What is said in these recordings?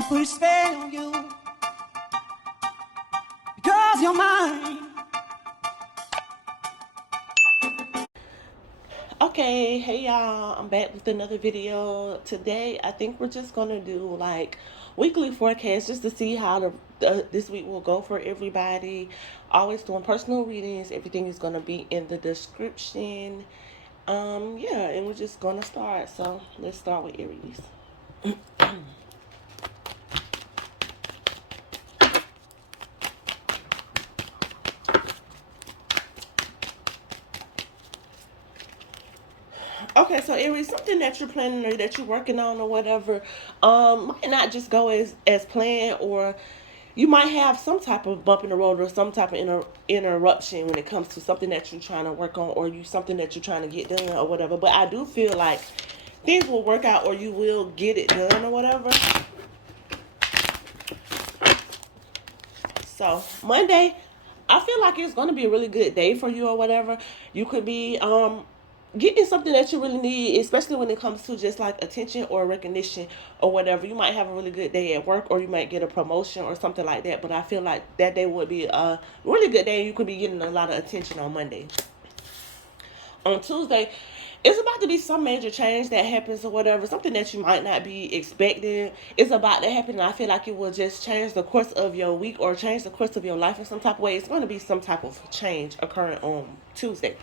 I put a spell on you because you're mine. Okay, hey y'all, I'm back with another video. Today I think we're just gonna do like weekly forecasts just to see how this week will go for everybody. Always doing personal readings. Everything is gonna be in the description. Yeah, and we're just gonna start. So let's start with Aries. Okay, so Aries, something that you're planning or that you're working on or whatever, might not just go as planned, or you might have some type of bump in the road or some type of interruption when it comes to something that you're trying to work on, or something that you're trying to get done or whatever. But I do feel like things will work out, or you will get it done or whatever. So Monday, I feel like it's going to be a really good day for you or whatever. You could be getting something that you really need, especially when it comes to just like attention or recognition or whatever. You might have a really good day at work, or you might get a promotion or something like that. But I feel like that day would be a really good day. You could be getting a lot of attention on Monday. On Tuesday, it's about to be some major change that happens or whatever, something that you might not be expecting. It's about to happen, and I feel like it will just change the course of your week or change the course of your life in some type of way. It's going to be some type of change occurring on Tuesday.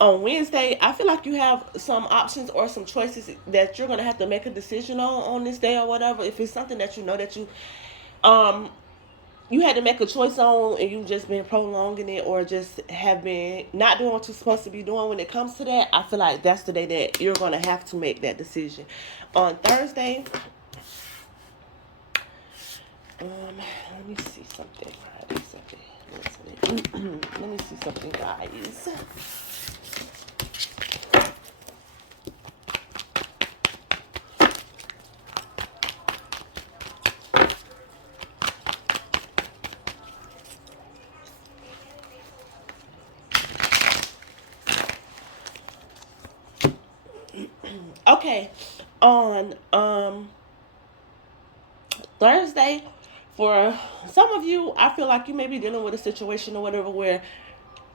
On Wednesday, I feel like you have some options or some choices that you're going to have to make a decision on this day or whatever. If it's something that you know that you had to make a choice on, and you've just been prolonging it, or just have been not doing what you're supposed to be doing when it comes to that, I feel like that's the day that you're going to have to make that decision. On Thursday, let me see something. Friday, Saturday, let me see something, guys. Okay, on Thursday, for some of you, I feel like you may be dealing with a situation or whatever where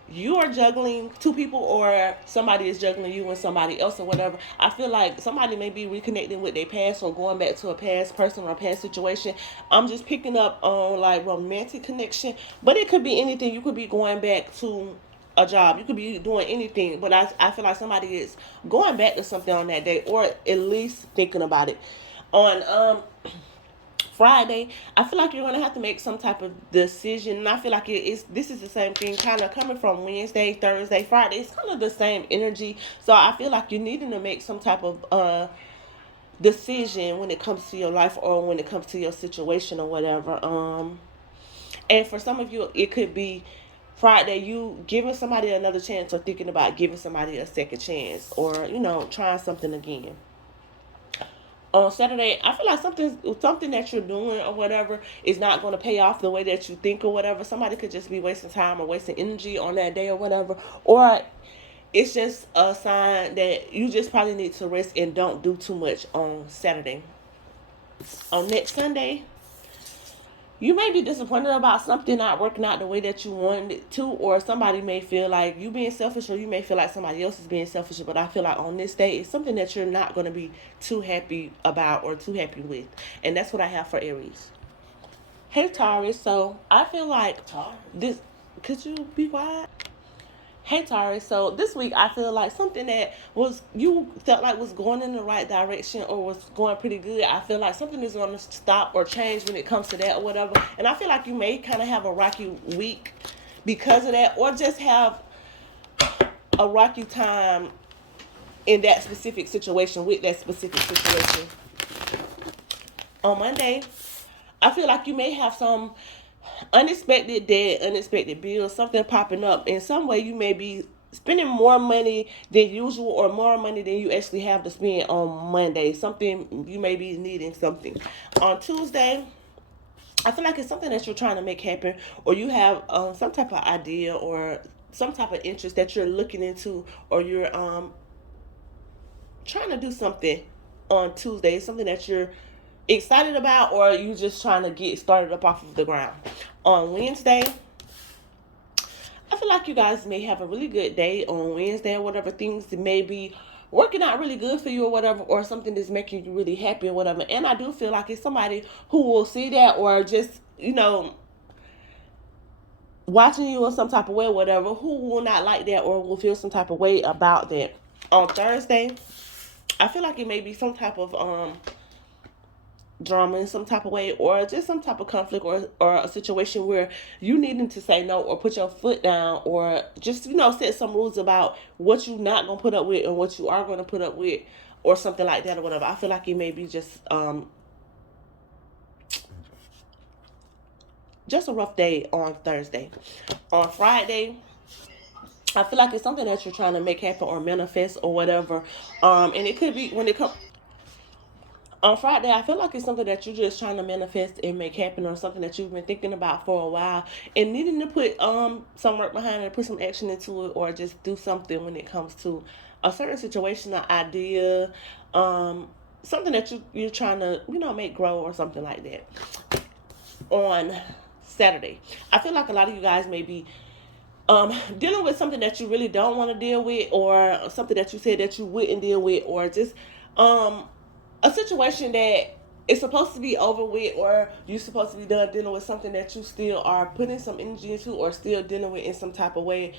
you are juggling two people, or somebody is juggling you and somebody else or whatever. I feel like somebody may be reconnecting with their past, or going back to a past person or a past situation. I'm just picking up on like romantic connection, but it could be anything. You could be going back to a job. You could be doing anything, but I feel like somebody is going back to something on that day, or at least thinking about it. On Friday, I feel like you're gonna have to make some type of decision, and I feel like this is the same thing, kind of coming from Wednesday, Thursday, Friday. It's kind of the same energy, so I feel like you're needing to make some type of decision when it comes to your life, or when it comes to your situation or whatever. And for some of you, it could be Friday, you giving somebody another chance, or thinking about giving somebody a second chance, or trying something again. On Saturday, I feel like something that you're doing or whatever is not going to pay off the way that you think or whatever. Somebody could just be wasting time or wasting energy on that day or whatever, or it's just a sign that you just probably need to rest and don't do too much on Saturday. On next Sunday, you may be disappointed about something not working out the way that you wanted it to, or somebody may feel like you being selfish, or you may feel like somebody else is being selfish. But I feel like on this day, it's something that you're not going to be too happy about or too happy with. And that's what I have for Aries. Hey, Taurus. So I feel like this. Could you be quiet? Hey, Taurus. So this week, I feel like something that you felt like was going in the right direction, or was going pretty good, I feel like something is going to stop or change when it comes to that or whatever. And I feel like you may kind of have a rocky week because of that, or just have a rocky time in that specific situation, with that specific situation. On Monday, I feel like you may have some unexpected debt, unexpected bills, something popping up. In some way, you may be spending more money than usual, or more money than you actually have to spend on Monday. Something, you may be needing something. On Tuesday, I feel like it's something that you're trying to make happen, or you have some type of idea or some type of interest that you're looking into, or you're trying to do something on Tuesday. It's something that you're excited about, or you just trying to get started up off of the ground. On Wednesday, I feel like you guys may have a really good day on Wednesday or whatever. Things may be working out really good for you or whatever, or something that's making you really happy or whatever. And I do feel like it's somebody who will see that, or just, watching you in some type of way or whatever, who will not like that or will feel some type of way about that. On Thursday, I feel like it may be some type of drama in some type of way, or just some type of conflict, or a situation where you needing to say no or put your foot down, or just set some rules about what you're not gonna put up with and what you are gonna put up with, or something like that or whatever. I feel like it may be just a rough day on Thursday. On Friday, I feel like it's something that you're trying to make happen or manifest or whatever, and it could be when it comes on Friday. I feel like it's something that you're just trying to manifest and make happen, or something that you've been thinking about for a while and needing to put some work behind it, put some action into it, or just do something when it comes to a certain situation, an idea, something that you're trying to make grow or something like that. On Saturday, I feel like a lot of you guys may be dealing with something that you really don't want to deal with, or something that you said that you wouldn't deal with, or just a situation that is supposed to be over with, or you're supposed to be done dealing with something that you still are putting some energy into, or still dealing with in some type of way,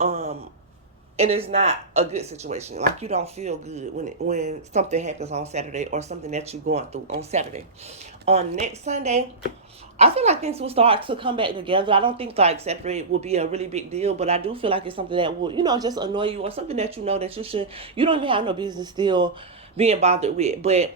and it's not a good situation. Like, you don't feel good when something happens on Saturday, or something that you're going through on Saturday. On next Sunday, I feel like things will start to come back together. I don't think like Saturday will be a really big deal, but I do feel like it's something that will, just annoy you, or something that that you don't even have no business still being bothered with. But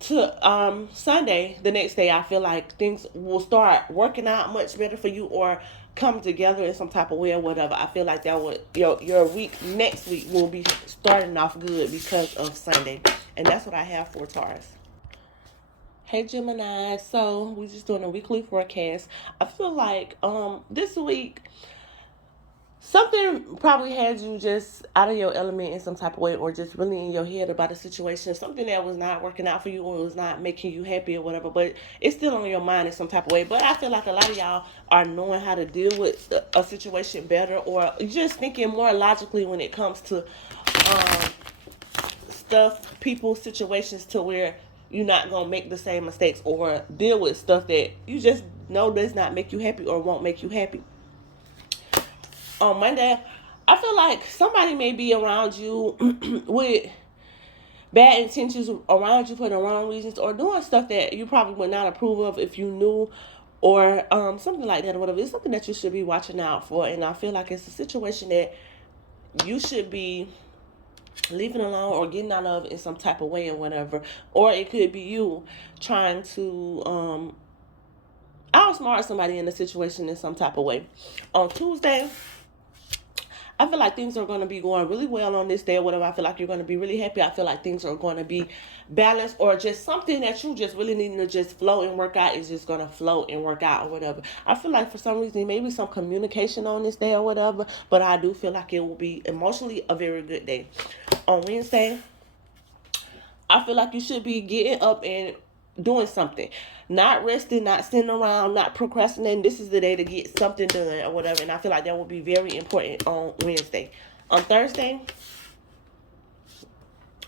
to Sunday, the next day, I feel like things will start working out much better for you, or come together in some type of way or whatever. I feel like that would your week next week will be starting off good because of Sunday. And that's what I have for Taurus. Hey Gemini, so we're just doing a weekly forecast. I feel like this week something probably had you just out of your element in some type of way, or just really in your head about a situation, something that was not working out for you, or was not making you happy or whatever, but it's still on your mind in some type of way. But I feel like a lot of y'all are knowing how to deal with a situation better, or just thinking more logically when it comes to stuff, people, situations, to where you're not going to make the same mistakes, or deal with stuff that you just know does not make you happy or won't make you happy. On Monday, I feel like somebody may be around you with bad intentions around you for the wrong reasons, or doing stuff that you probably would not approve of if you knew, or something like that or whatever. It's something that you should be watching out for, and I feel like it's a situation that you should be leaving alone or getting out of in some type of way or whatever. Or it could be you trying to outsmart somebody in a situation in some type of way. On Tuesday, I feel like things are going to be going really well on this day or whatever. I feel like you're going to be really happy. I feel like things are going to be balanced, or just something that you just really need to just flow and work out is just going to flow and work out or whatever. I feel like for some reason maybe some communication on this day or whatever, but I do feel like it will be emotionally a very good day. On Wednesday, I feel like you should be getting up and doing something, not resting, not sitting around, not procrastinating. This is the day to get something done or whatever, and I feel like that will be very important on Wednesday. On Thursday,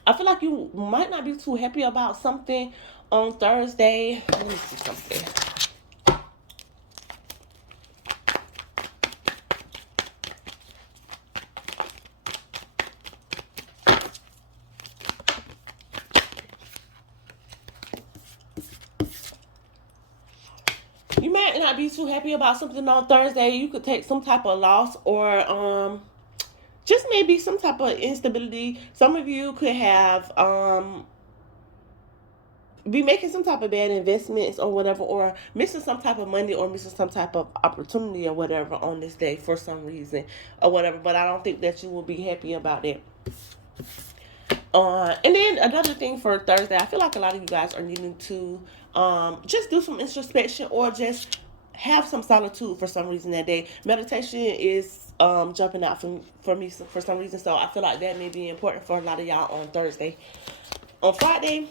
I feel like you might not be too happy about something on Thursday. Let me see something. You might not be too happy about something on Thursday. You could take some type of loss, or just maybe some type of instability. Some of you could have be making some type of bad investments or whatever, or missing some type of money, or missing some type of opportunity or whatever on this day for some reason or whatever. But I don't think that you will be happy about it. And then another thing for Thursday, I feel like a lot of you guys are needing to just do some introspection, or just have some solitude for some reason that day. Meditation is jumping out for me for some reason, so I feel like that may be important for a lot of y'all on Thursday. On Friday,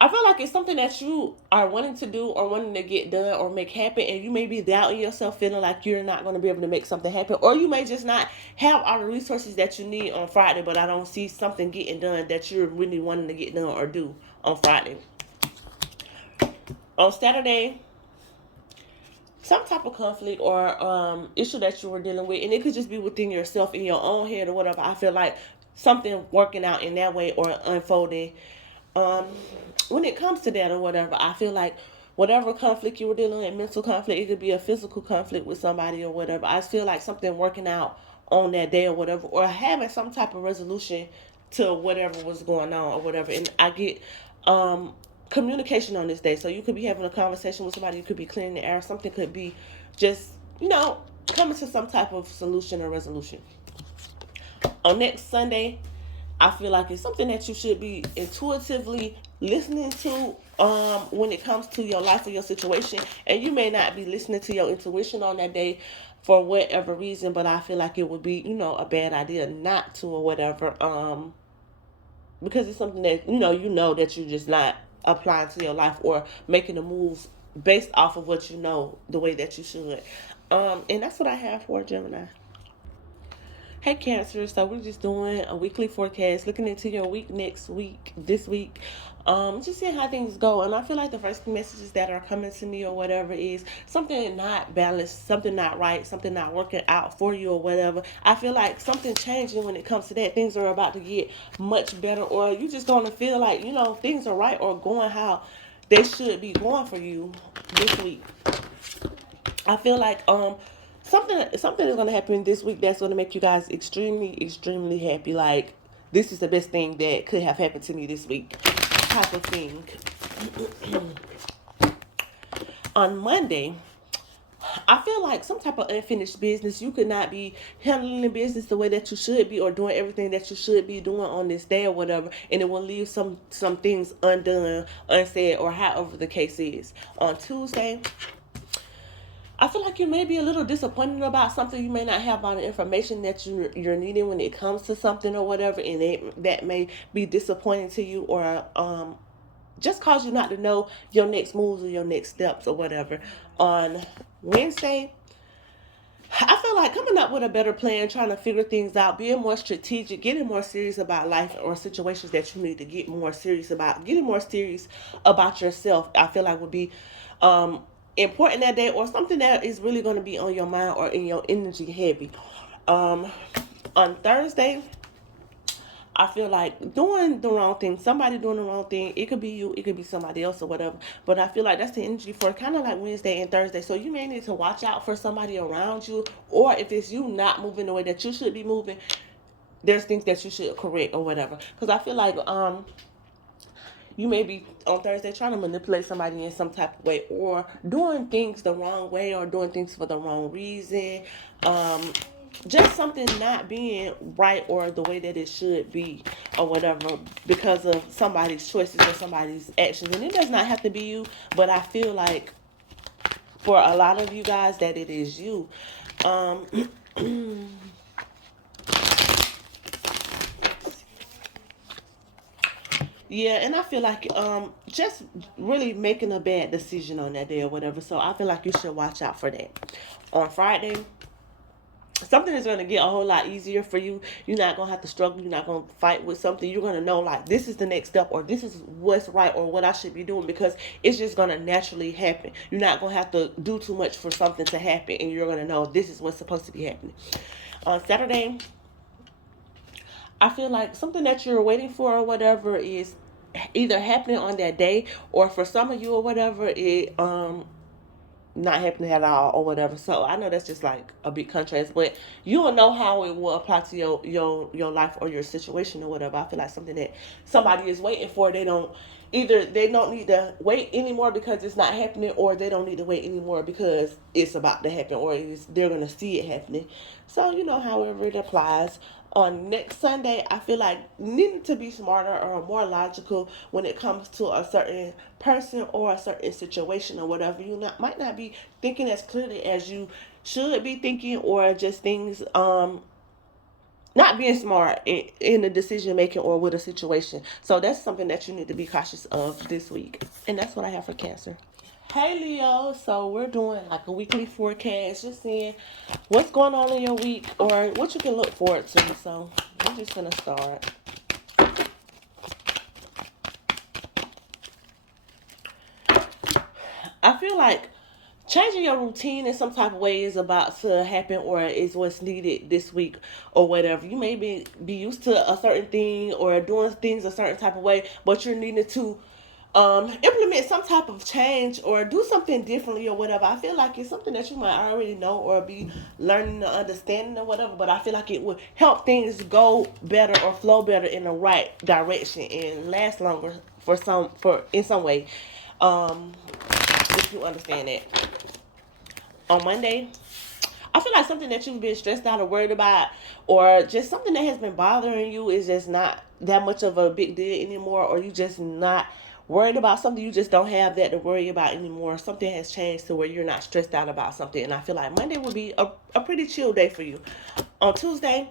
I feel like it's something that you are wanting to do or wanting to get done or make happen, and you may be doubting yourself, feeling like you're not going to be able to make something happen, or you may just not have all the resources that you need on Friday, but I don't see something getting done that you're really wanting to get done or do on Friday. On Saturday, some type of conflict or issue that you were dealing with, and it could just be within yourself in your own head or whatever. I feel like something working out in that way or unfolding. um when it comes to that or whatever, I feel like whatever conflict you were dealing with, mental conflict, it could be a physical conflict with somebody or whatever. I feel like something working out on that day or whatever, or having some type of resolution to whatever was going on or whatever. And I get communication on this day. So you could be having a conversation with somebody, you could be clearing the air, something could be just, coming to some type of solution or resolution. On next Sunday, I feel like it's something that you should be intuitively listening to when it comes to your life or your situation. And you may not be listening to your intuition on that day for whatever reason, but I feel like it would be, a bad idea not to or whatever. Because it's something that, that you're just not applying to your life or making the moves based off of what you know the way that you should. And that's what I have for Gemini. Hey Cancer, so we're just doing a weekly forecast, looking into your week this week, just seeing how things go. And I feel like the first messages that are coming to me or whatever is something not balanced, something not right, something not working out for you or whatever. I feel like something changing when it comes to that. Things are about to get much better, or you just gonna feel like, things are right or going how they should be going for you this week. I feel like something is gonna happen this week that's gonna make you guys extremely, extremely happy. Like, this is the best thing that could have happened to me this week, type of thing. On Monday, I feel like some type of unfinished business. You could not be handling the business the way that you should be, or doing everything that you should be doing on this day or whatever, and it will leave some things undone, unsaid, or however the case is. On Tuesday, I feel like you may be a little disappointed about something. You may not have all the information that you're needing when it comes to something or whatever, and that may be disappointing to you, or just cause you not to know your next moves or your next steps or whatever. On Wednesday, I feel like coming up with a better plan, trying to figure things out, being more strategic, getting more serious about life or situations that you need to get more serious about, getting more serious about yourself, I feel like would be important that day, or something that is really going to be on your mind or in your energy heavy. On Thursday, I feel like doing the wrong thing, somebody doing the wrong thing. It could be you, it could be somebody else or whatever. But I feel like that's the energy for kind of like Wednesday and Thursday. So you may need to watch out for somebody around you, or if it's you not moving the way that you should be moving, there's things that you should correct or whatever. Because I feel like you may be on Thursday trying to manipulate somebody in some type of way, or doing things the wrong way, or doing things for the wrong reason. Just something not being right or the way that it should be or whatever, because of somebody's choices or somebody's actions. And it does not have to be you, but I feel like for a lot of you guys that it is you. Yeah, and I feel like just really making a bad decision on that day or whatever. So I feel like you should watch out for that. On Friday, something is going to get a whole lot easier for you. You're not going to have to struggle. You're not going to fight with something. You're going to know, like, this is the next step, or this is what's right, or what I should be doing, because it's just going to naturally happen. You're not going to have to do too much for something to happen, and you're going to know this is what's supposed to be happening. On Saturday, I feel like something that you're waiting for or whatever is either happening on that day, or for some of you or whatever, it not happening at all or whatever. So I know that's just like a big contrast, but you will know how it will apply to your life or your situation or whatever. I feel like something that somebody is waiting for, they don't need to wait anymore because it's not happening, or they don't need to wait anymore because it's about to happen, or they're going to see it happening. So, however it applies. On next Sunday, I feel like needing to be smarter or more logical when it comes to a certain person or a certain situation or whatever. You might not be thinking as clearly as you should be thinking, or just things not being smart in the decision making or with a situation. So that's something that you need to be cautious of this week. And that's what I have for Cancer. Hey Leo, so we're doing like a weekly forecast, just seeing what's going on in your week or what you can look forward to. So we're just gonna start. I feel like changing your routine in some type of way is about to happen or is what's needed this week or whatever. You may be used to a certain thing or doing things a certain type of way, but you're needing to implement some type of change or do something differently or whatever. I feel like it's something that you might already know or be learning or understanding or whatever, but I feel like it would help things go better or flow better in the right direction and last longer for in some way. Um, if you understand it. On Monday, I feel like something that you've been stressed out or worried about, or just something that has been bothering you is just not that much of a big deal anymore, or you just not worried about something, you just don't have that to worry about anymore. Something has changed to where you're not stressed out about something, and I feel like Monday will be a pretty chill day for you. On Tuesday,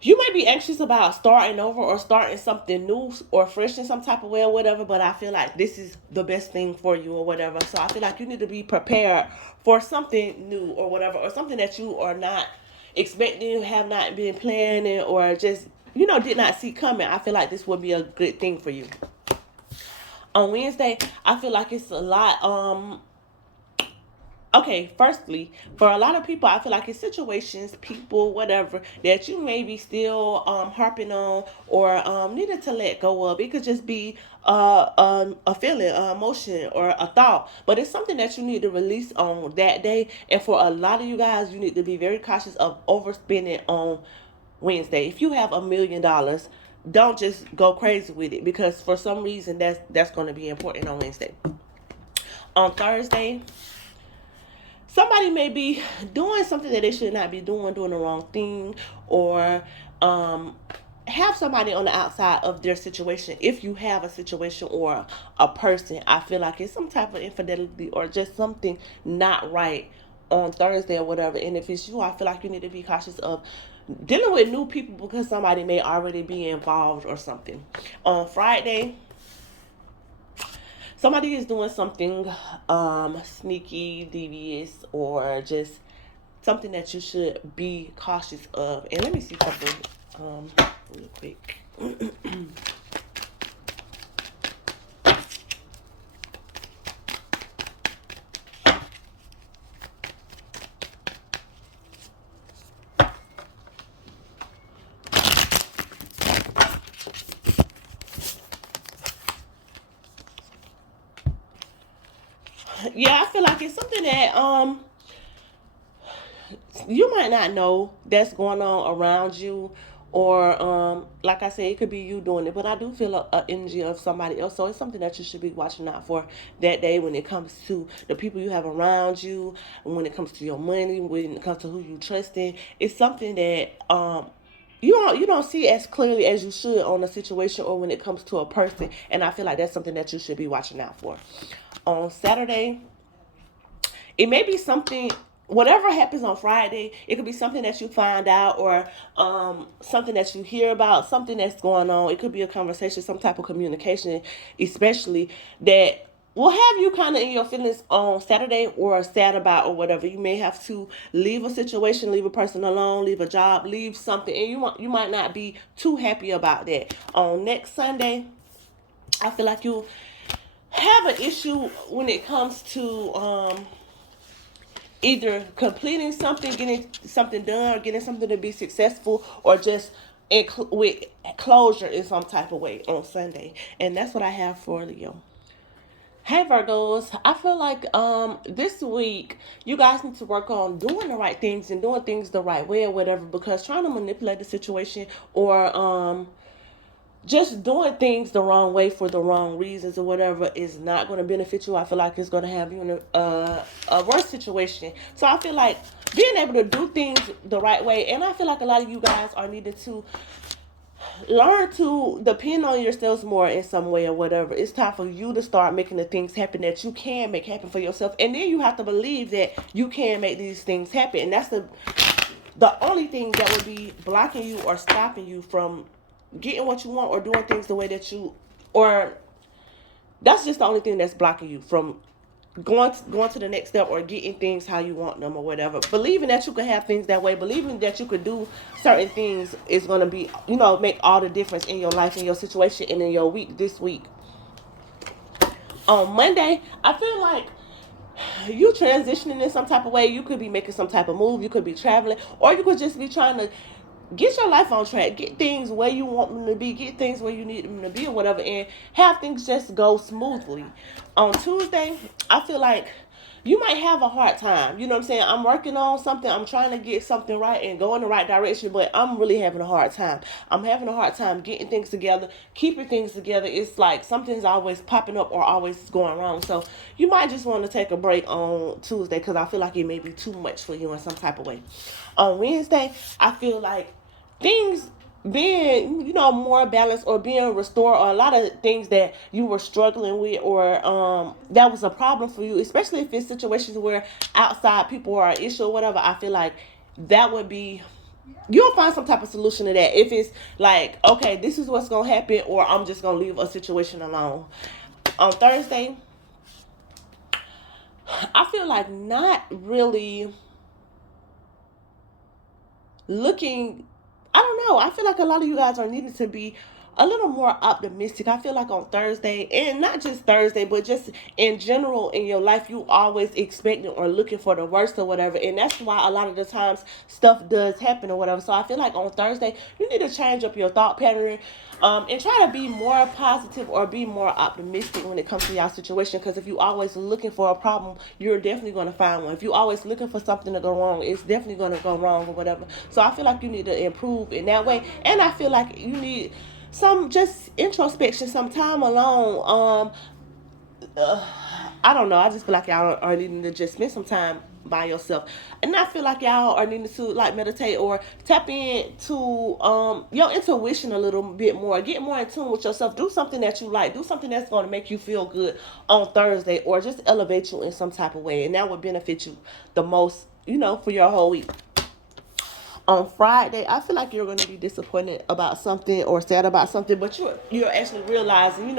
you might be anxious about starting over or starting something new or fresh in some type of way or whatever, but I feel like this is the best thing for you or whatever. So I feel like you need to be prepared for something new or whatever, or something that you are not expecting, have not been planning, or just, did not see coming. I feel like this would be a good thing for you. On Wednesday, I feel like it's a lot, okay, firstly, for a lot of people, I feel like it's situations, people, whatever, that you may be still harping on or needed to let go of. It could just be a feeling, an emotion, or a thought, but it's something that you need to release on that day. And for a lot of you guys, you need to be very cautious of overspending on Wednesday. If you have $1 million, don't just go crazy with it, because for some reason that's going to be important on Wednesday. On Thursday, somebody may be doing something that they should not be doing the wrong thing, or have somebody on the outside of their situation. If you have a situation or a person, I feel like it's some type of infidelity or just something not right on Thursday or whatever. And if it's you, I feel like you need to be cautious of dealing with new people, because somebody may already be involved or something. On Friday, somebody is doing something sneaky, devious, or just something that you should be cautious of. And let me see something real quick. Yeah, I feel like it's something that you might not know that's going on around you, or like I said, it could be you doing it, but I do feel a energy of somebody else. So it's something that you should be watching out for that day, when it comes to the people you have around you, when it comes to your money, when it comes to who you trust in. It's something that you don't see as clearly as you should on a situation or when it comes to a person, and I feel like that's something that you should be watching out for. On Saturday, it may be something, whatever happens on Friday, it could be something that you find out, or something that you hear about, something that's going on. It could be a conversation, some type of communication, especially, that will have you kind of in your feelings on Saturday, or sad about, or whatever. You may have to leave a situation, leave a person alone, leave a job, leave something, and you might not be too happy about that. On next Sunday, I feel like you have an issue when it comes to either completing something, getting something done, or getting something to be successful, or just with closure in some type of way on Sunday. And that's what I have for Leo. Hey Virgos, I feel like this week you guys need to work on doing the right things and doing things the right way or whatever, because trying to manipulate the situation, or just doing things the wrong way for the wrong reasons or whatever, is not going to benefit you. I feel like it's going to have you in a worse situation. So I feel like being able to do things the right way, and I feel like a lot of you guys are needed to learn to depend on yourselves more in some way or whatever. It's time for you to start making the things happen that you can make happen for yourself, and then you have to believe that you can make these things happen. And the only thing that would be blocking you or stopping you from getting what you want or doing things the way that you, or that's just the only thing that's blocking you from going to the next step or getting things how you want them or whatever. Believing that you can have things that way, believing that you could do certain things is going to be, make all the difference in your life, in your situation, and in your week this week. On Monday, I feel like you transitioning in some type of way. You could be making some type of move, you could be traveling, or you could just be trying to get your life on track, get things where you want them to be, get things where you need them to be or whatever, and have things just go smoothly. On Tuesday, I feel like you might have a hard time. You know what I'm saying? I'm working on something. I'm trying to get something right and go in the right direction, but I'm really having a hard time. I'm having a hard time getting things together, keeping things together. It's like something's always popping up or always going wrong. So you might just want to take a break on Tuesday because I feel like it may be too much for you in some type of way. On Wednesday, I feel like things being, more balanced or being restored, or a lot of things that you were struggling with or that was a problem for you, especially if it's situations where outside people are an issue or whatever. I feel like that would be, you'll find some type of solution to that. If it's like, okay, this is what's going to happen, or I'm just going to leave a situation alone. On Thursday, I feel like not really looking, I don't know. I feel like a lot of you guys are needing to be a little more optimistic. I feel like on Thursday, and not just Thursday, but just in general in your life, you always expecting or looking for the worst or whatever. And that's why a lot of the times stuff does happen or whatever. So I feel like on Thursday, you need to change up your thought pattern and try to be more positive or be more optimistic when it comes to your situation. Because if you're always looking for a problem, you're definitely going to find one. If you're always looking for something to go wrong, it's definitely going to go wrong or whatever. So I feel like you need to improve in that way. And I feel like you need some just introspection, some time alone. I don't know. I just feel like y'all are needing to just spend some time by yourself, and I feel like y'all are needing to like meditate or tap into your intuition a little bit more. Get more in tune with yourself. Do something that you like. Do something that's going to make you feel good on Thursday, or just elevate you in some type of way, and that would benefit you the most. For your whole week. On Friday, I feel like you're going to be disappointed about something or sad about something, but you're actually realizing,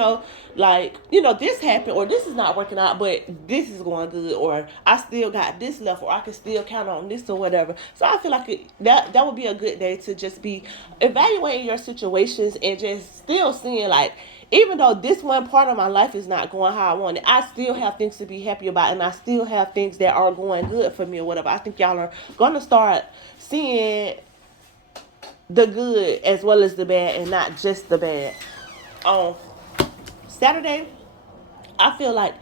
this happened or this is not working out, but this is going good, or I still got this left, or I can still count on this or whatever. So I feel like that would be a good day to just be evaluating your situations and just still seeing like, even though this one part of my life is not going how I want it, I still have things to be happy about, and I still have things that are going good for me or whatever. I think y'all are going to start seeing the good as well as the bad, and not just the bad. On Saturday, I feel like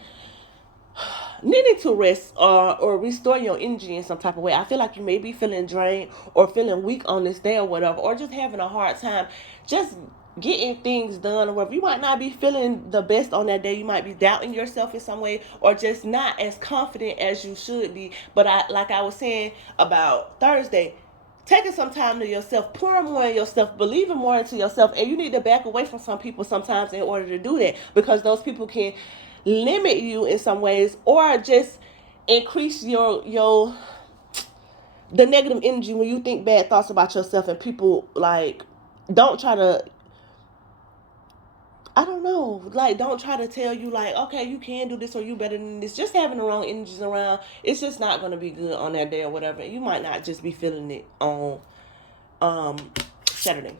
needing to rest or restore your energy in some type of way. I feel like you may be feeling drained or feeling weak on this day or whatever, or just having a hard time just getting things done or whatever. You might not be feeling the best on that day. You might be doubting yourself in some way, or just not as confident as you should be. But like I was saying about Thursday, taking some time to yourself, pouring more in yourself, believing more into yourself, and you need to back away from some people sometimes in order to do that, because those people can limit you in some ways, or just increase the negative energy when you think bad thoughts about yourself, and people don't try to, don't try to tell you okay, you can do this or you better than this. Just having the wrong energies around, it's just not going to be good on that day or whatever. You might not just be feeling it on Saturday.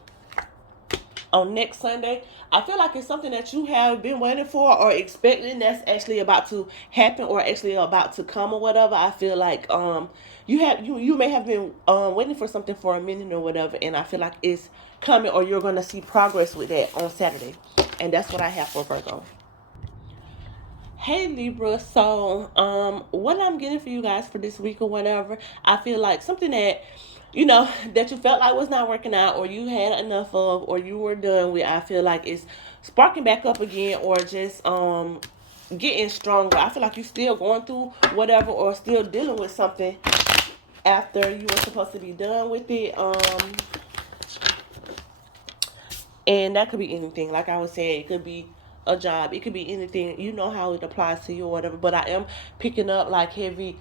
On next Sunday, I feel like it's something that you have been waiting for or expecting that's actually about to happen or actually about to come or whatever. I feel like you may have been waiting for something for a minute or whatever, and I feel like it's coming, or you're going to see progress with that on Saturday. And that's what I have for Virgo. Hey Libra, so what I'm getting for you guys for this week or whatever, I feel like something that that you felt like was not working out, or you had enough of, or you were done with, I feel like it's sparking back up again, or just getting stronger. I feel like you're still going through whatever, or still dealing with something after you were supposed to be done with it. And that could be anything. Like I was saying, it could be a job. It could be anything. You know how it applies to you or whatever. But I am picking up like heavy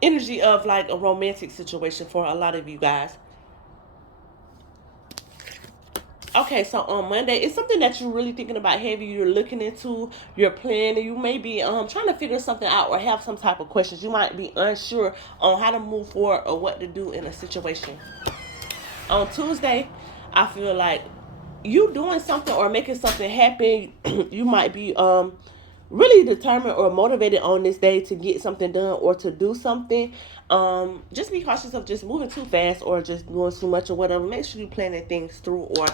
energy of like a romantic situation for a lot of you guys. Okay, so on Monday, it's something that you're really thinking about heavy. You're looking into, you're planning. You may be trying to figure something out or have some type of questions. You might be unsure on how to move forward or what to do in a situation. On Tuesday, I feel like you doing something or making something happen. You might be really determined or motivated on this day to get something done or to do something. Just be cautious of just moving too fast or just doing too much or whatever. Make sure you're planning things through, or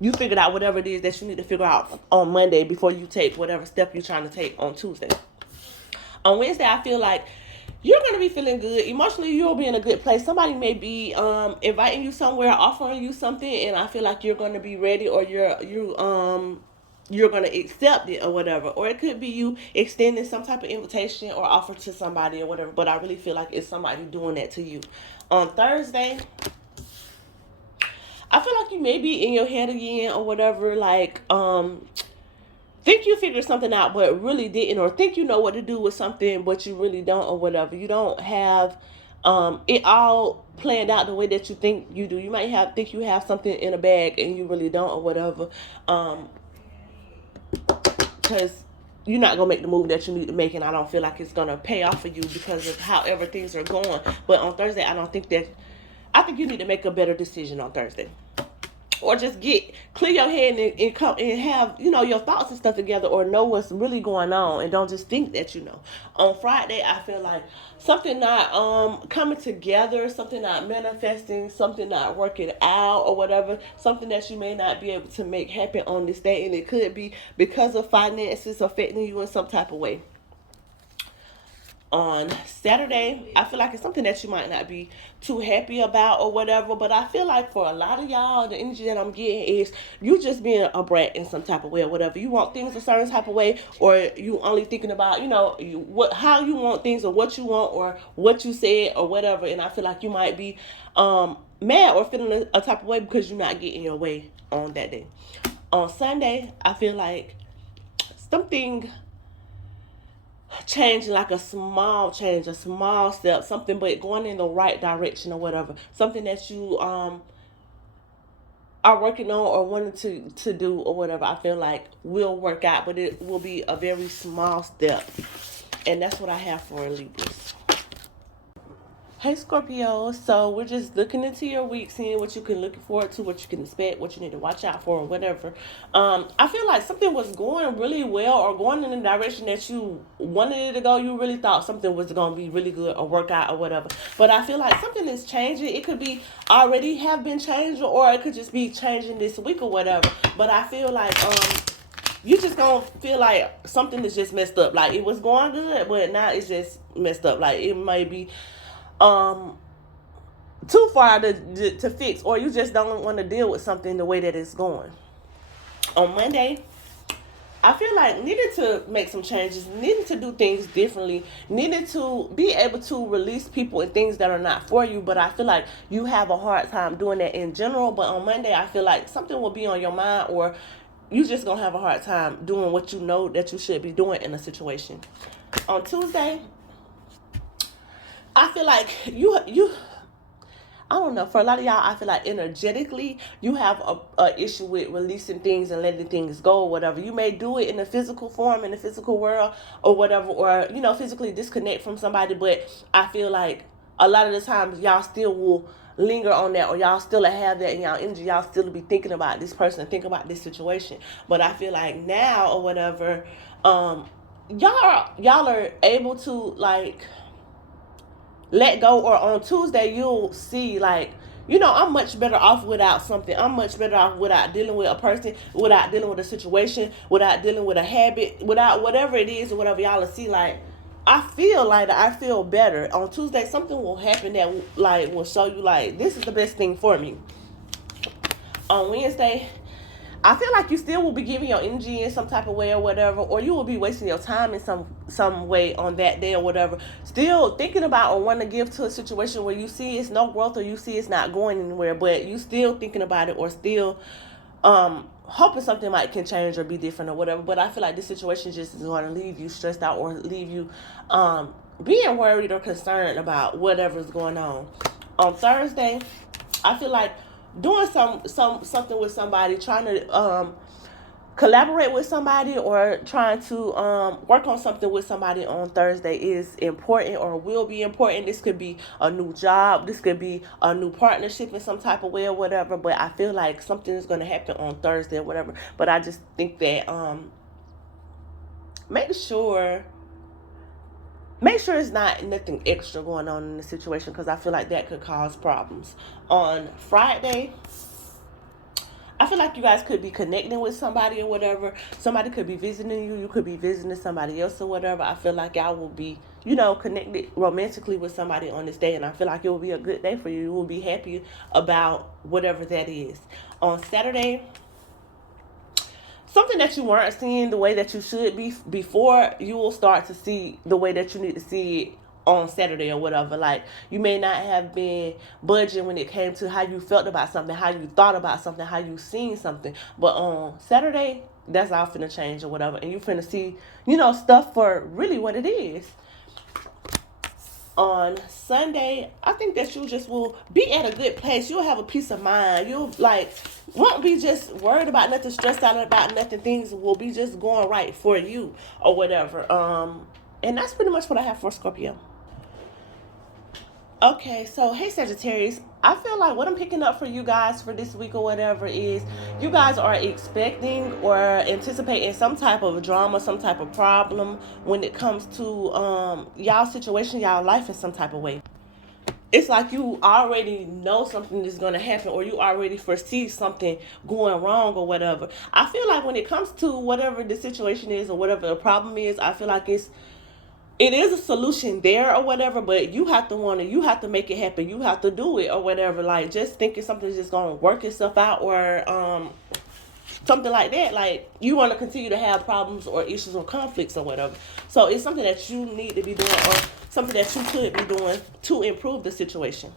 you figured out whatever it is that you need to figure out on Monday before you take whatever step you're trying to take on Tuesday. On Wednesday, I feel like you're going to be feeling good. Emotionally, you'll be in a good place. Somebody may be inviting you somewhere, offering you something, and I feel like you're going to be ready, or you're going to accept it or whatever. Or it could be you extending some type of invitation or offer to somebody or whatever, but I really feel like it's somebody doing that to you. On Thursday, I feel like you may be in your head again or whatever, like think you figured something out but really didn't, or think you know what to do with something but you really don't or whatever. You don't have it all planned out the way that you think you do. You might think you have something in a bag and you really don't or whatever, because you're not going to make the move that you need to make, and I don't feel like it's going to pay off for you because of however things are going. But on Thursday, I think you need to make a better decision on Thursday. Or just clear your head and come and have, your thoughts and stuff together, or know what's really going on, and don't just think that you know. On Friday, I feel like something not coming together, something not manifesting, something not working out or whatever, something that you may not be able to make happen on this day, and it could be because of finances affecting you in some type of way. On Saturday, I feel like it's something that you might not be too happy about or whatever, but I feel like for a lot of y'all, the energy that I'm getting is you just being a brat in some type of way or whatever. You want things a certain type of way, or you only thinking about, how you want things, or what you want, or what you said or whatever, and I feel like you might be mad or feeling a type of way because you're not getting your way on that day. On Sunday, I feel like something change, like a small change, a small step, something, but going in the right direction or whatever, something that you are working on or wanting to do or whatever, I feel like will work out, but it will be a very small step. And that's what I have for Libras. Hey Scorpio, so we're just looking into your week, seeing what you can look forward to, what you can expect, what you need to watch out for, or whatever. I feel like something was going really well, or going in the direction that you wanted it to go. You really thought something was going to be really good or work out or whatever. But I feel like something is changing. It could be already have been changed, or it could just be changing this week or whatever. But I feel like you just gonna feel like something is just messed up. Like it was going good, but now it's just messed up. Like it may be too far to fix, or you just don't want to deal with something the way that it's going. On Monday, I feel like needed to make some changes, needed to do things differently, needed to be able to release people and things that are not for you, but I feel like you have a hard time doing that in general. But on Monday, I feel like something will be on your mind, or you just gonna have a hard time doing what you know that you should be doing in a situation. On Tuesday, I feel like you I don't know, for a lot of y'all, I feel like energetically you have a issue with releasing things and letting things go or whatever. You may do it in the physical form, in the physical world or whatever, or physically disconnect from somebody, but I feel like a lot of the times y'all still will linger on that, or y'all still have that in y'all energy. Y'all still be thinking about this person, think about this situation. But I feel like now or whatever, y'all are able to like let go, or on Tuesday you'll see like, I'm much better off without something. I'm much better off without dealing with a person, without dealing with a situation, without dealing with a habit, without whatever it is or whatever. Y'all will see like, I feel better. On Tuesday, something will happen that like will show you like, this is the best thing for me. On Wednesday, I feel like you still will be giving your energy in some type of way or whatever, or you will be wasting your time in some way on that day or whatever. Still thinking about or wanting to give to a situation where you see it's no growth, or you see it's not going anywhere, but you still thinking about it, or still hoping something can change or be different or whatever. But I feel like this situation just is going to leave you stressed out, or leave you being worried or concerned about whatever's going on. On Thursday, I feel like doing something with somebody, trying to collaborate with somebody or trying to work on something with somebody on Thursday is important or will be important. This could be a new job. This could be a new partnership in some type of way or whatever. But I feel like something is going to happen on Thursday or whatever. But I just think that make sure it's not nothing extra going on in the situation, because I feel like that could cause problems. On Friday, I feel like you guys could be connecting with somebody or whatever. Somebody could be visiting you. You could be visiting somebody else or whatever. I feel like y'all will be, connected romantically with somebody on this day. And I feel like it will be a good day for you. You will be happy about whatever that is. On Saturday, something that you weren't seeing the way that you should be before, you will start to see the way that you need to see it on Saturday or whatever. Like, you may not have been budging when it came to how you felt about something, how you thought about something, how you seen something. But on Saturday, that's all finna change or whatever. And you finna see, stuff for really what it is. On Sunday, I think that you just will be at a good place. You'll have a peace of mind. You'll won't be just worried about nothing, stressed out about nothing. Things will be just going right for you or whatever. And that's pretty much what I have for Scorpio. Okay, so hey Sagittarius, I feel like what I'm picking up for you guys for this week or whatever is you guys are expecting or anticipating some type of drama, some type of problem when it comes to y'all situation, y'all life in some type of way. It's like you already know something is going to happen, or you already foresee something going wrong or whatever. I feel like when it comes to whatever the situation is or whatever the problem is, I feel like it is a solution there or whatever, but you have to make it happen. You have to do it or whatever. Like, just thinking something's just going to work itself out or something like that. Like, you want to continue to have problems or issues or conflicts or whatever. So it's something that you need to be doing or something that you could be doing to improve the situation.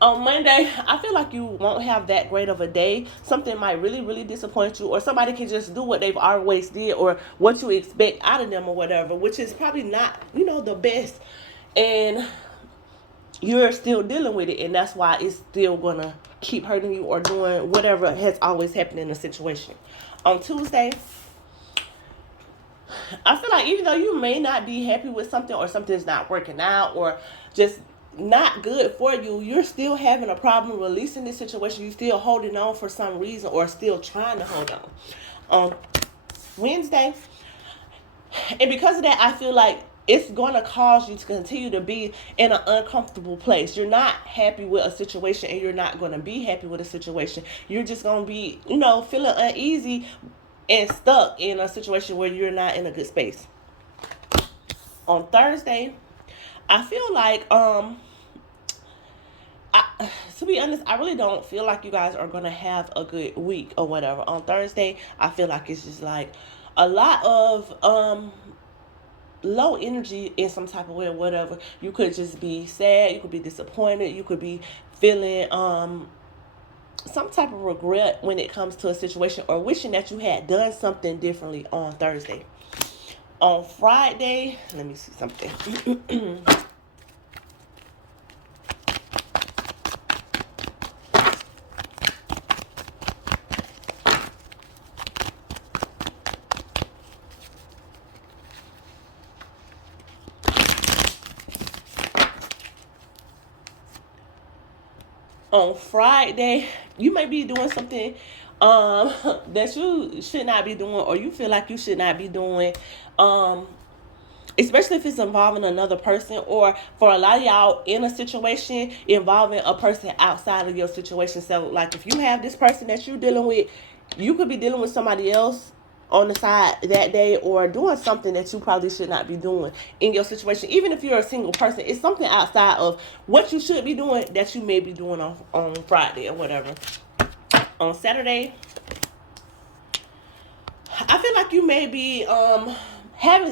On Monday, I feel like you won't have that great of a day. Something might really, really disappoint you, or somebody can just do what they've always did or what you expect out of them or whatever, which is probably not, the best. And you're still dealing with it, and that's why it's still going to keep hurting you or doing whatever has always happened in the situation. On Tuesday, I feel like even though you may not be happy with something or something's not working out or just not good for you, you're still having a problem releasing this situation. You're still holding on for some reason or still trying to hold on. On Wednesday, and because of that, I feel like it's going to cause you to continue to be in an uncomfortable place. You're not happy with a situation, and you're not going to be happy with a situation. You're just going to be, feeling uneasy and stuck in a situation where you're not in a good space. On Thursday, I feel like, to be honest, I really don't feel like you guys are going to have a good week or whatever. On Thursday, I feel like it's just like a lot of low energy in some type of way or whatever. You could just be sad. You could be disappointed. You could be feeling some type of regret when it comes to a situation or wishing that you had done something differently on Thursday. On Friday, let me see something. On Friday, you may be doing something that you should not be doing, or you feel like you should not be doing, especially if it's involving another person, or for a lot of y'all in a situation involving a person outside of your situation. So like, if you have this person that you're dealing with, you could be dealing with somebody else on the side that day, or doing something that you probably should not be doing in your situation. Even if you're a single person, it's something outside of what you should be doing that you may be doing on Friday or whatever. On Saturday, I feel like you may be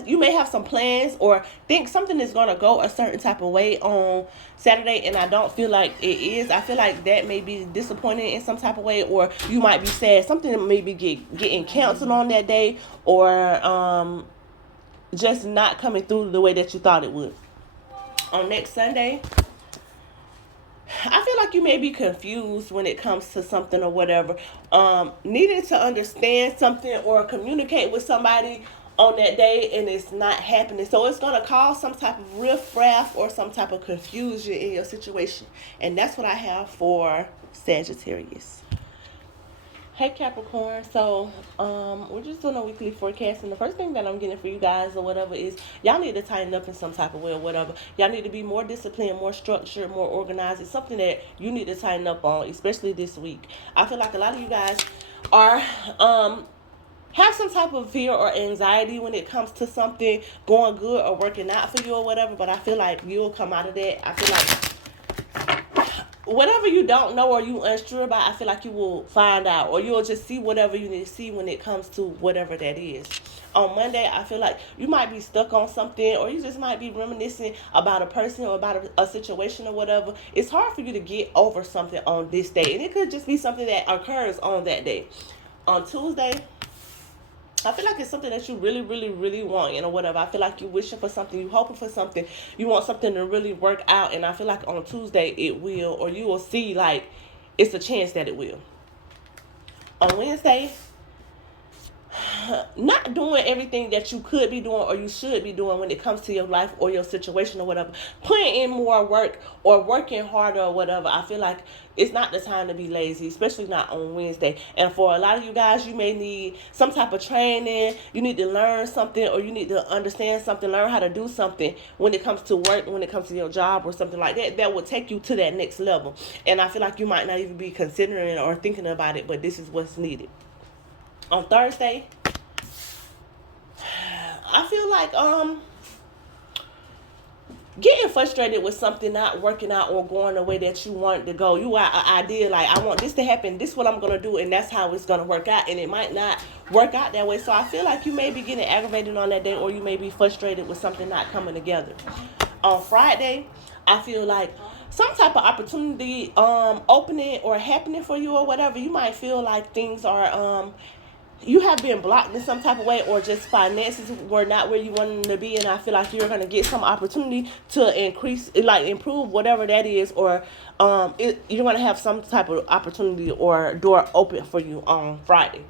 you may have some plans or think something is going to go a certain type of way on Saturday, and I don't feel like it is. I feel like that may be disappointing in some type of way, or you might be sad. Something may be getting canceled on that day, or just not coming through the way that you thought it would. On next Sunday, I feel like you may be confused when it comes to something or whatever. Needing to understand something or communicate with somebody on that day, and it's not happening. So it's going to cause some type of riff-raff or some type of confusion in your situation. And that's what I have for Sagittarius. Hey Capricorn, so we're just doing a weekly forecast, and the first thing that I'm getting for you guys or whatever is y'all need to tighten up in some type of way or whatever. Y'all need to be more disciplined, more structured, more organized. It's something that you need to tighten up on, especially this week. I feel like a lot of you guys are have some type of fear or anxiety when it comes to something going good or working out for you or whatever, but I feel like you'll come out of that. I feel like whatever you don't know or you unsure about, I feel like you will find out, or you'll just see whatever you need to see when it comes to whatever that is. On Monday, I feel like you might be stuck on something, or you just might be reminiscing about a person or about a situation or whatever. It's hard for you to get over something on this day, and it could just be something that occurs on that day. On Tuesday, I feel like it's something that you really, really, really want, or whatever. I feel like you're wishing for something, you're hoping for something, you want something to really work out, and I feel like on Tuesday it will, or you will see like it's a chance that it will. On Wednesday, not doing everything that you could be doing or you should be doing when it comes to your life or your situation or whatever, putting in more work or working harder or whatever. I feel like it's not the time to be lazy, especially not on Wednesday. And for a lot of you guys, you may need some type of training, you need to learn something, or you need to understand something, learn how to do something when it comes to work, when it comes to your job or something like that, that will take you to that next level. And I feel like you might not even be considering or thinking about it, but this is what's needed. On Thursday, I feel like getting frustrated with something not working out or going the way that you want it to go. You got an idea like, I want this to happen, this is what I'm going to do, and that's how it's going to work out, and it might not work out that way. So I feel like you may be getting aggravated on that day, or you may be frustrated with something not coming together. On Friday, I feel like some type of opportunity opening or happening for you or whatever. You might feel like things are you have been blocked in some type of way, or just finances were not where you wanted them to be, and I feel like you're going to get some opportunity to improve whatever that is, or you're going to have some type of opportunity or door open for you on Friday.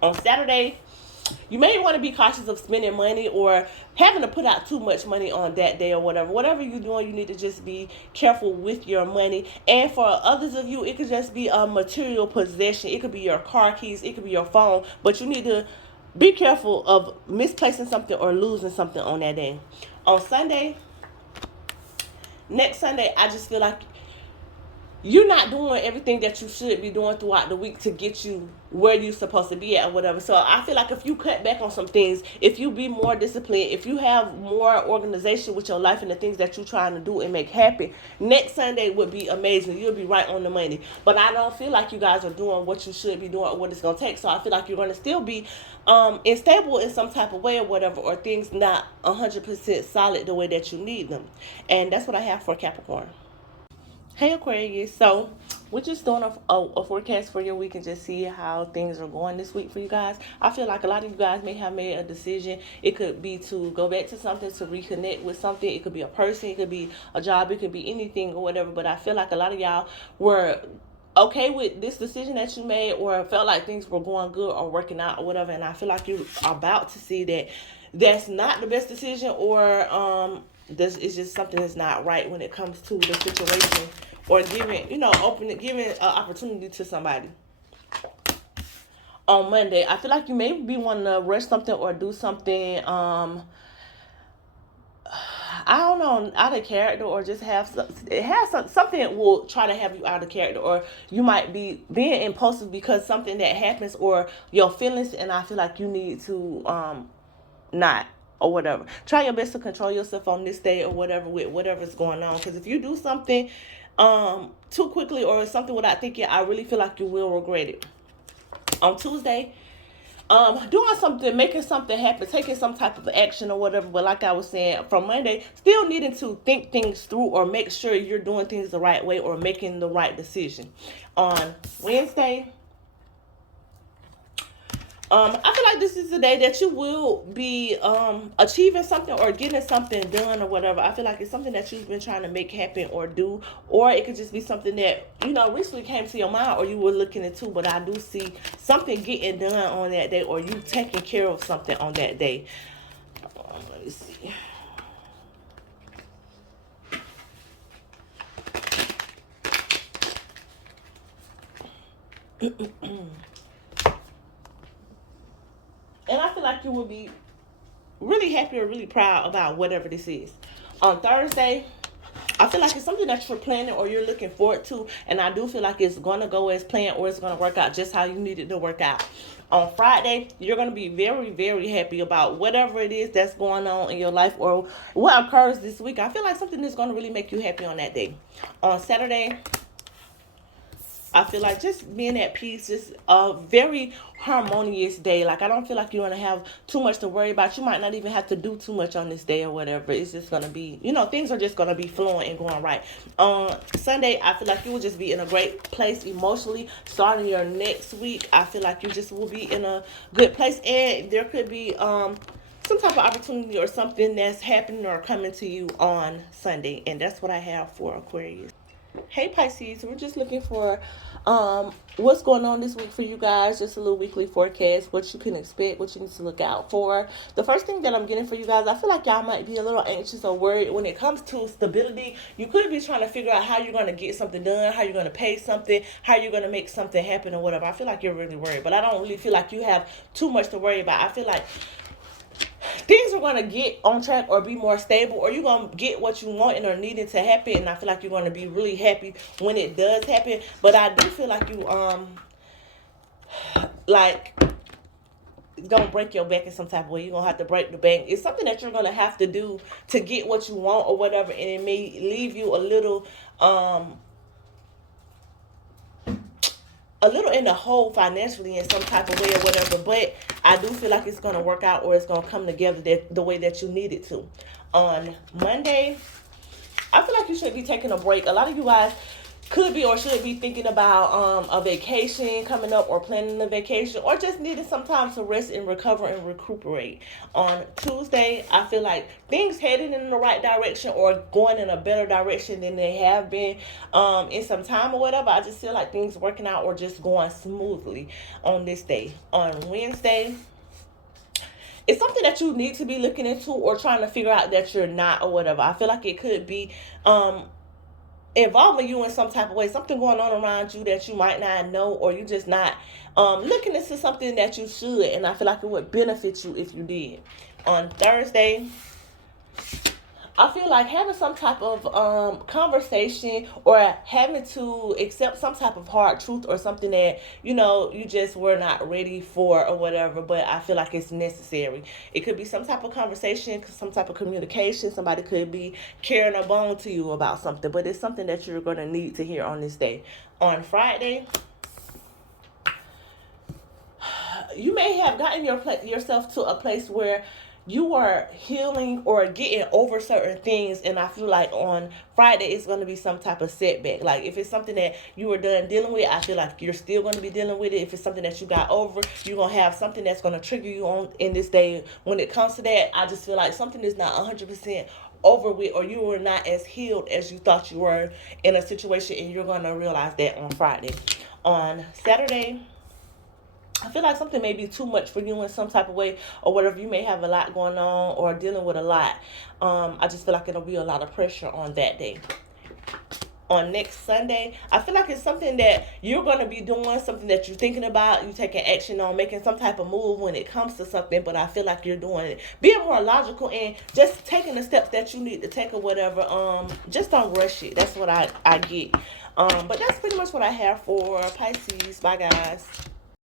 On Saturday, you may want to be cautious of spending money or having to put out too much money on that day or whatever. Whatever you're doing, you need to just be careful with your money. And for others of you, it could just be a material possession. It could be your car keys. It could be your phone. But you need to be careful of misplacing something or losing something on that day. On Sunday, next Sunday, I just feel like you're not doing everything that you should be doing throughout the week to get you where you're supposed to be at or whatever. So I feel like if you cut back on some things, if you be more disciplined, if you have more organization with your life and the things that you're trying to do and make happen, next Sunday would be amazing. You'll be right on the money. But I don't feel like you guys are doing what you should be doing or what it's going to take. So I feel like you're going to still be unstable in some type of way or whatever, or things not 100% solid the way that you need them. And that's what I have for Capricorn. Hey Aquarius, so we're just doing a forecast for your week and just see how things are going this week for you guys. I feel like a lot of you guys may have made a decision. It could be to go back to something, to reconnect with something. It could be a person, it could be a job, it could be anything or whatever. But I feel like a lot of y'all were okay with this decision that you made, or felt like things were going good or working out or whatever. And I feel like you're about to see that that's not the best decision, or this is just something that's not right when it comes to the situation, or giving an opportunity to somebody. On Monday, I feel like you may be wanting to rush something or do something, I don't know, out of character, or just something that will try to have you out of character, or you might be being impulsive because something that happens, or your feelings, and I feel like you need to not, or whatever. Try your best to control yourself on this day or whatever, with whatever's going on. Because if you do something too quickly or something without thinking, I really feel like you will regret it. On Tuesday, doing something, making something happen, taking some type of action or whatever. But like I was saying, from Monday, still needing to think things through or make sure you're doing things the right way or making the right decision. On Wednesday, I feel like this is a day that you will be achieving something or getting something done or whatever. I feel like it's something that you've been trying to make happen or do, or it could just be something that, you know, recently came to your mind or you were looking into. But I do see something getting done on that day, or you taking care of something on that day. Let me see. And I feel like you will be really happy or really proud about whatever this is. On Thursday, I feel like it's something that you're planning or you're looking forward to. And I do feel like it's going to go as planned, or it's going to work out just how you need it to work out. On Friday, you're going to be very, very happy about whatever it is that's going on in your life or what occurs this week. I feel like something is going to really make you happy on that day. On Saturday, I feel like just being at peace, just a very harmonious day. Like, I don't feel like you're going to have too much to worry about. You might not even have to do too much on this day or whatever. It's just going to be, you know, things are just going to be flowing and going right. On Sunday, I feel like you will just be in a great place emotionally. Starting your next week, I feel like you just will be in a good place. And there could be some type of opportunity or something that's happening or coming to you on Sunday. And that's what I have for Aquarius. Hey Pisces, we're just looking for what's going on this week for you guys. Just a little weekly forecast, what you can expect, what you need to look out for. The first thing that I'm getting for you guys, I feel like y'all might be a little anxious or worried when it comes to stability. You could be trying to figure out how you're going to get something done, how you're going to pay something, how you're going to make something happen or whatever. I feel like you're really worried, but I don't really feel like you have too much to worry about. I feel like things are going to get on track or be more stable, or you're going to get what you want and are needing to happen. And I feel like you're going to be really happy when it does happen. But I do feel like you, like, it's going to break your back in some type of way. You're going to have to break the bank. It's something that you're going to have to do to get what you want or whatever. And it may leave you a little in the hole financially in some type of way or whatever, but I do feel like it's going to work out, or it's going to come together the way that you need it to. On Monday, I feel like you should be taking a break. A lot of you guys could be or should be thinking about a vacation coming up, or planning a vacation, or just needing some time to rest and recover and recuperate. On Tuesday, I feel like things heading in the right direction or going in a better direction than they have been in some time or whatever. I just feel like things working out or just going smoothly on this day. On Wednesday, it's something that you need to be looking into or trying to figure out that you're not or whatever. I feel like it could be involving you in some type of way, something going on around you that you might not know, or you just not looking into something that you should, and I feel like it would benefit you if you did. On Thursday, I feel like having some type of conversation, or having to accept some type of hard truth or something that, you know, you just were not ready for or whatever, but I feel like it's necessary. It could be some type of conversation, some type of communication. Somebody could be carrying a bone to you about something, but it's something that you're going to need to hear on this day. On Friday, you may have gotten yourself to a place where you are healing or getting over certain things, and I feel like on Friday it's going to be some type of setback. Like, if it's something that you were done dealing with, I feel like you're still going to be dealing with it. If it's something that you got over, you're going to have something that's going to trigger you on in this day. When it comes to that, I just feel like something is not 100% over with, or you were not as healed as you thought you were in a situation, and you're going to realize that on Friday. On Saturday, I feel like something may be too much for you in some type of way or whatever. You may have a lot going on or dealing with a lot. I just feel like it'll be a lot of pressure on that day. On next Sunday, I feel like it's something that you're going to be doing, something that you're thinking about, you taking action on, making some type of move when it comes to something, but I feel like you're doing it, being more logical and just taking the steps that you need to take or whatever. Just don't rush it. That's what I get. But that's pretty much what I have for Pisces. Bye, guys.